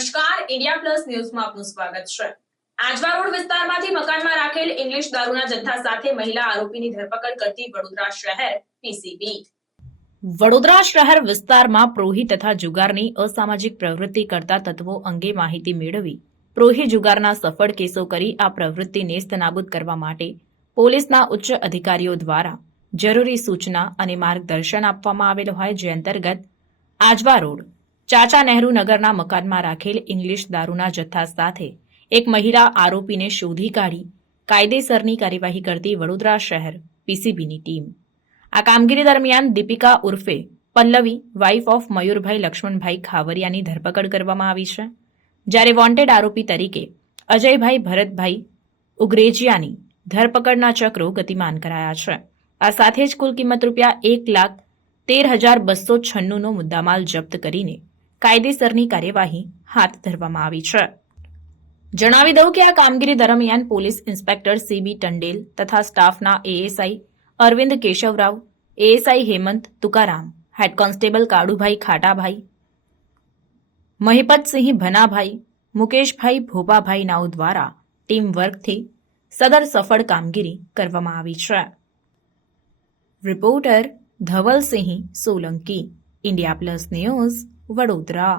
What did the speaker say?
India plus ન્યૂઝમાં આપનું સ્વાગત છે. આજવા રોડ વિસ્તારમાંથી મકાનમાં રાખેલ ઇંગ્લિશ દારૂના જથ્થા સાથે મહિલા આરોપીની ધરપકડ કરતી વડોદરા શહેર પીસીબી. વડોદરા શહેર વિસ્તારમાં પ્રોહી તથા જુગારની અસામાજિક પ્રવૃત્તિ કરતા તત્વો અંગે માહિતી મેળવી પ્રોહી જુગારના સફળ કેસો કરી આ પ્રવૃત્તિ નેસ્તનાબૂદ કરવા માટે પોલીસના ઉચ્ચ અધિકારીઓ દ્વારા જરૂરી સૂચના અને માર્ગદર્શન આપવામાં આવેલ હોય જે અંતર્ગત આજવા રોડ ચાચા નહેરુ નગરના મકાનમાં રાખેલ ઇંગ્લિશ દારૂના જથ્થા સાથે એક મહિલા આરોપીને શોધી કાઢી કાયદેસરની કાર્યવાહી કરતી વડોદરા શહેર પીસીબીની ટીમ. આ કામગીરી દરમિયાન દીપિકા ઉર્ફે પલ્લવી વાઇફ ઓફ મયુરભાઈ લક્ષ્મણભાઈ ખાવરિયાની ધરપકડ કરવામાં આવી છે. જ્યારે વોન્ટેડ આરોપી તરીકે અજયભાઈ ભરતભાઈ ઉગ્રેજિયાની ધરપકડના ચક્રો ગતિમાન કરાયા છે. આ સાથે જ કુલ કિંમત રૂપિયા એક લાખ તેર હજાર બસો છન્નુંનો મુદ્દામાલ જપ્ત કરીને કાયદેસરની કાર્યવાહી હાથ ધરવામાં આવી છે. જણાવી દઉં કે આ કામગીરી દરમિયાન પોલીસ ઇન્સ્પેક્ટર સીબી ટંડેલ તથા સ્ટાફના ASI Arvind Keshavrao, ASI Hemant Tukaram, head constable Kalubhai Khatabhai, Mahipatsinh Bhanabhai, Mukeshbhai Bhopabhai નાઉ દ્વારા ટીમ વર્કથી સદર સફળ કામગીરી કરવામાં આવી છે. Reporter Dhavalsinh Solanki, India plus news Vadodara.